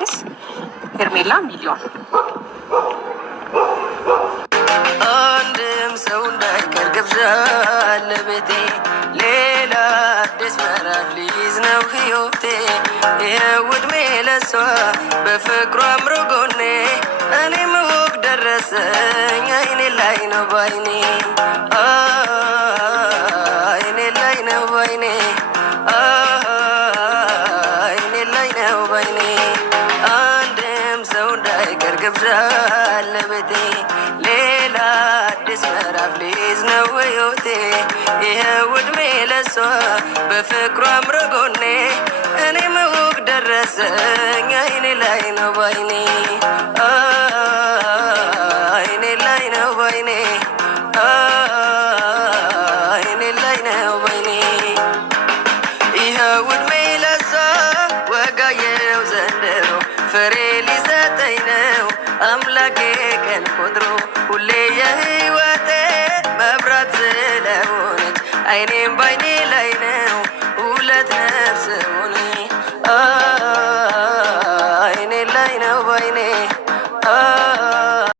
አዲስ ሄርሜላ ሚሊዮን አንድም ሰው እንዳይቀር ግብዣ ለቤቴ ሌላ አዲስ ምዕራፍ ሊይዝ ነው ሕይወቴ ይኸው ዕድሜ ለሷ በፍቅሯ አምሮ ጎኔ እኔም ወግ ደረሰኝ አይኔ ላይ ነው ባይኔ አይኔ ላይ ነው ባይኔ አይኔ ላይ ነው ባይኔ አንድም ሰው እንዳይቀር ግብዣ ለቤቴ ሌላ አዲስ ምዕራፍ ሊይዝ ነው ሕይወቴ ይኸው ዕድሜ ለሷ በፍቅሯ አምሮ ጎኔ እኔም ወግ ደረሰኝ አይኔ ላይ ነው ባይኔ አይኔ ላይ ነው ባይኔ አይኔ ላይ ነው ባይኔ ይኸው ዕድሜ ለሷ ወጋየው ዘንድሮ ፍሬ ሊሰጠኝ ነው አምላኬ ቀን ቆጥሮ ሁሌ የሕይወቴ መብራት ስለሆነች አይኔም ባይኔ